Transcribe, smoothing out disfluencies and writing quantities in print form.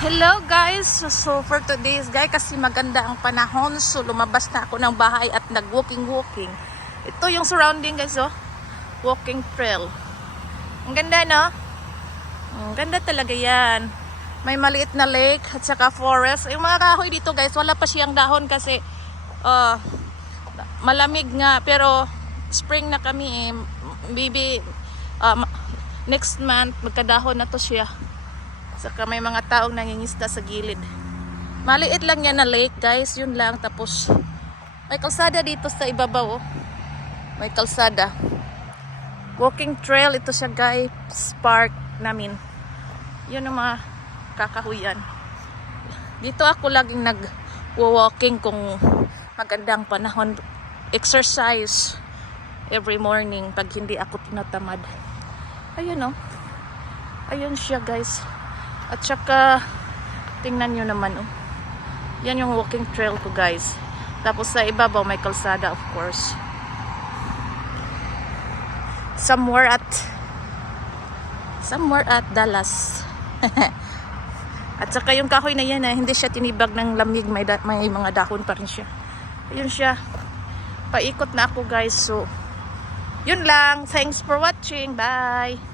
Hello guys! So for today's guys, kasi maganda ang panahon, so lumabas na ako ng bahay at nag-walking. Ito yung surrounding guys, oh. Walking trail. Ang ganda, no? Ang ganda talaga yan. May maliit na lake at saka forest. Yung mga kahoy dito guys, wala pa siyang dahon kasi malamig nga. Pero spring na kami eh. Maybe next month magkadahon na to siya. Saka may mga taong nangingisda sa gilid. Maliit lang yan na lake guys, yun lang. Tapos may kalsada dito sa ibabaw, oh. May kalsada. Walking trail ito siya guys, park namin. Yun ang mga kakahuyan. Dito ako laging nag-walking kung magandang panahon. Exercise every morning pag hindi ako tinatamad. Ayun, oh. Ayun siya guys. At saka, tingnan nyo naman, oh. Yan yung walking trail ko, guys. Tapos sa ibabaw, may kalsada, of course. Somewhere at Dallas. At saka yung kahoy na yan, hindi siya tinibag ng lamig. May mga dahon pa rin siya. Ayun siya. Paikot na ako, guys. So, yun lang. Thanks for watching. Bye!